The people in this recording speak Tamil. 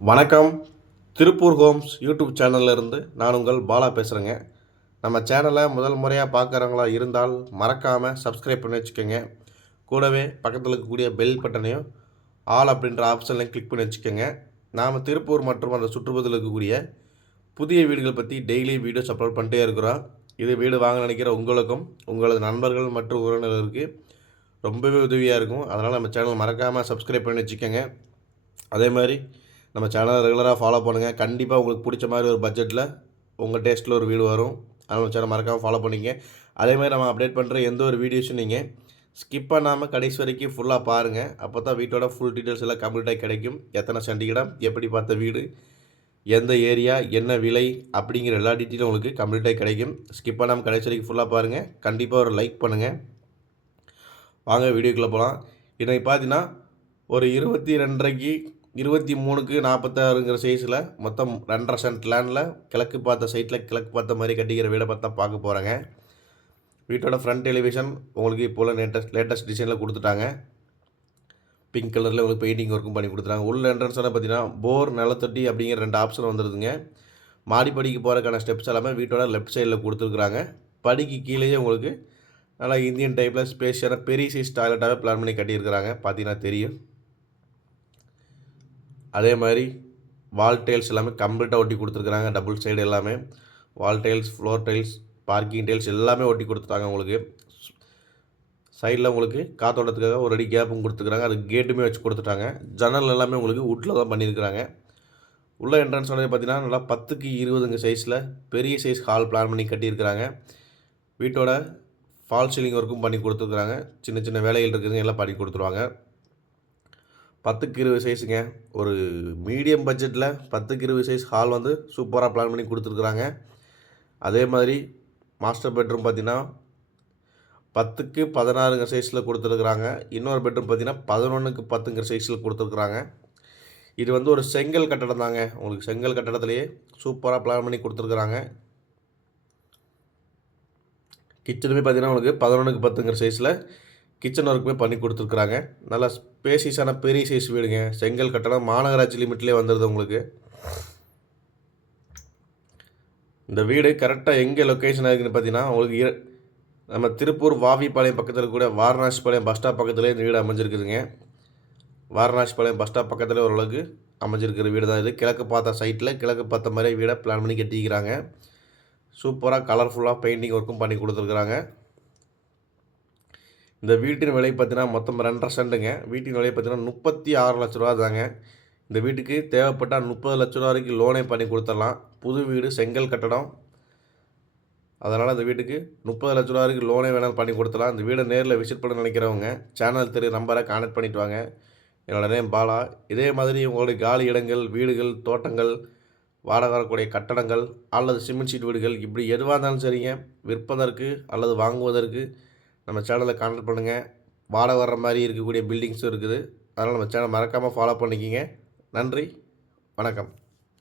வணக்கம். திருப்பூர் ஹோம்ஸ் யூடியூப் சேனல்ல இருந்து நான் உங்கள் பாலா பேசுகிறேங்க. நம்ம சேனலை முதல் முறையாக பார்க்குறவங்களா இருந்தால் மறக்காமல் சப்ஸ்கிரைப் பண்ணி வச்சுக்கோங்க. கூடவே பக்கத்தில் இருக்கக்கூடிய பெல் பட்டனையும் ஆல் அப்படின்ற ஆப்ஷன்லையும் கிளிக் பண்ணி வச்சுக்கோங்க. நாம் திருப்பூர் மற்றும் அந்த சுற்றுப்புறத்தில் இருக்கக்கூடிய புதிய வீடுகள் பற்றி டெய்லி வீடியோஸ் அப்லோட் பண்ணிட்டே இருக்கிறோம். இது வீடு வாங்க நினைக்கிற உங்களுக்கும் உங்களது நண்பர்கள் மற்றும் உறவினர்களுக்கு ரொம்பவே உதவியாக இருக்கும். அதனால் நம்ம சேனல் மறக்காமல் சப்ஸ்கிரைப் பண்ணி வச்சுக்கோங்க. அதே மாதிரி நம்ம சேனலை ரெகுலராக ஃபாலோ பண்ணுங்கள். கண்டிப்பாக உங்களுக்கு பிடிச்ச மாதிரி ஒரு பட்ஜெட்டில் உங்கள் டேஸ்ட்டில் ஒரு வீடு வரும். அதனால் நம்ம சேனல் மறக்காமல் ஃபாலோ பண்ணிங்க. அதேமாதிரி நம்ம அப்டேட் பண்ணுற எந்த ஒரு வீடியோஸும் நீங்கள் ஸ்கிப் பண்ணாமல் கடைசி வரைக்கும் ஃபுல்லாக பாருங்கள். அப்போ தான் வீட்டோட ஃபுல் டீட்டெயில்ஸ் எல்லாம் கம்ப்ளீட்டாக கிடைக்கும். எத்தனை சென்ட் இடம், எப்படி பார்த்த வீடு, எந்த ஏரியா, என்ன விலை அப்படிங்கிற எல்லா டீட்டெயிலும் உங்களுக்கு கம்ப்ளீட்டாக கிடைக்கும். ஸ்கிப் பண்ணாமல் கடைசி வரைக்கும் ஃபுல்லாக பாருங்கள். கண்டிப்பாக ஒரு லைக் பண்ணுங்கள். வாங்க வீடியோக்குள்ளே போகலாம். இன்றைக்கி பார்த்தீங்கன்னா ஒரு 22.5க்கு 23க்கு 46ங்கிற சைஸில் மொத்தம் 2.5 சென்ட் லேண்டில் கிழக்கு பார்த்த சைட்டில் கிழக்கு பார்த்த மாதிரி கட்டிக்கிற வீடை பார்த்தா பார்க்க போகிறேங்க. வீட்டோட ஃப்ரண்ட் எலிவேஷன் உங்களுக்கு இப்போல லேட்டஸ்ட் டிசைனில் கொடுத்துட்டாங்க. பிங்க் கலரில் உங்களுக்கு பெயிண்டிங் ஒர்க்கும் பண்ணி கொடுத்துட்டாங்க. உள்ள என்ட்ரன்ஸான பார்த்தீங்கன்னா போர், நிலத்தொட்டி அப்படிங்கிற 2 ஆப்ஷன் வந்துடுதுங்க. மாடிப்படிக்கு போகிறதுக்கான ஸ்டெப்ஸ் எல்லாமே வீட்டோட லெஃப்ட் சைடில் கொடுத்துருக்குறாங்க. படிக்கு கீழேயே உங்களுக்கு நல்லா இந்தியன் டைப்பில் ஸ்பேஷியரான பெரிய சைஸ் டாய்லெட்டாகவே பிளான் பண்ணி கட்டியிருக்கிறாங்க. பார்த்தீங்கன்னா தெரியும். அதே மாதிரி வால் டைல்ஸ் எல்லாமே கம்ப்ளீட்டாக ஒட்டி கொடுத்துருக்குறாங்க. டபுள் சைடு எல்லாமே வால் tiles, floor tiles, parking tiles எல்லாமே ஒட்டி கொடுத்துட்டாங்க. உங்களுக்கு சைடில் உங்களுக்கு காத்தோட்டத்துக்காக ஒரு அடி கேப்பும் கொடுத்துருக்குறாங்க. அது கேட்டுமே வச்சு கொடுத்துட்டாங்க. ஜன்னல் எல்லாமே உங்களுக்கு வுட்டில் தான் பண்ணியிருக்கிறாங்க. உள்ள என்ட்ரன்ஸ் வந்து பார்த்தீங்கன்னா நல்லா 10க்கு 20ங்க சைஸில் பெரிய சைஸ் ஹால் பிளான் பண்ணி கட்டியிருக்கிறாங்க. வீட்டோட ஃபால் சீலிங் ஒர்க்கும் பண்ணி கொடுத்துருக்குறாங்க. சின்ன சின்ன வேலைகள் இருக்குதுங்க, எல்லாம் பண்ணி கொடுத்துருவாங்க. 10க்கு 20 சைஸுங்க. ஒரு மீடியம் பட்ஜெட்டில் 10க்கு 20 சைஸ் ஹால் வந்து சூப்பராக பிளான் பண்ணி கொடுத்துருக்குறாங்க. அதே மாதிரி மாஸ்டர் பெட்ரூம் பார்த்தீங்கன்னா 10க்கு 16ங்க சைஸில் கொடுத்துருக்குறாங்க. இன்னொரு பெட்ரூம் பார்த்தீங்கன்னா 11க்கு 10ங்கிற சைஸில் கொடுத்துருக்குறாங்க. இது வந்து ஒரு செங்கல் கட்டடம் தாங்க. உங்களுக்கு செங்கல் கட்டடத்துலேயே சூப்பராக பிளான் பண்ணி கொடுத்துருக்குறாங்க. கிச்சனுமே பார்த்தீங்கன்னா உங்களுக்கு 11க்கு 10ங்கிற சைஸில் கிச்சன் ஒர்க்குமே பண்ணி கொடுத்துருக்குறாங்க. நல்லா ஸ்பேசியஸான பெரிய சைஸ் வீடுங்க. செங்கல் கட்டடம் மாநகராட்சி லிமிட்லேயே வந்துடுது உங்களுக்கு. இந்த வீடு கரெக்டாக எங்கே லொக்கேஷன் ஆகுதுன்னு பார்த்தீங்கன்னா உங்களுக்கு நம்ம திருப்பூர் வாவிப்பாளையம் பக்கத்தில் கூட வாரணாசிபாளையம் பஸ் ஸ்டாப் பக்கத்துலேயே இந்த வீடு அமைஞ்சிருக்குதுங்க. வாரணாசிபாளையம் பஸ் ஸ்டாப் பக்கத்தில் ஓரளவுக்கு அமைஞ்சிருக்கிற வீடு தான் இது. கிழக்கு பார்த்த சைட்டில் கிழக்கு பார்த்த மாதிரி வீடை பிளான் பண்ணி கட்டிக்கிறாங்க. சூப்பராக கலர்ஃபுல்லாக பெயிண்டிங் ஒர்க்கும் பண்ணி கொடுத்துருக்குறாங்க. இந்த வீட்டின் விலை பார்த்தீங்கன்னா மொத்தம் 2.5 சென்ட்டுங்க. வீட்டின் விலை பார்த்தீங்கன்னா 36 லட்ச ரூபா தாங்க. இந்த வீட்டுக்கு தேவைப்பட்டால் 30 லட்ச ரூபா வரைக்கும் லோனே பண்ணி கொடுத்துடலாம். புது வீடு, செங்கல் கட்டடம். அதனால் இந்த வீட்டுக்கு 30 லட்ச ரூபா வரைக்கும் லோனே வேணாலும் பண்ணி கொடுத்துடலாம். இந்த வீடை நேரில் விசிட் பண்ண நினைக்கிறவங்க சேனல் நம்பரை கான்டெக்ட் பண்ணிட்டு வாங்க. என்னோட நேம் பாலா. இதே மாதிரி உங்களுடைய காலி இடங்கள், வீடுகள், தோட்டங்கள், வாடகை வரக்கூடிய கட்டடங்கள் அல்லது சிமெண்ட் ஷீட் வீடுகள் இப்படி எதுவாக இருந்தாலும் சரிங்க, விற்பதற்கு அல்லது வாங்குவதற்கு நம்ம சேனலை கான்டெக்ட் பண்ணுங்கள். வாடகை வர்ற மாதிரி இருக்கக்கூடிய பில்டிங்ஸும் இருக்குது. அதனால் நம்ம சேனல் மறக்காமல் ஃபாலோ பண்ணிக்கிங்க. நன்றி, வணக்கம்.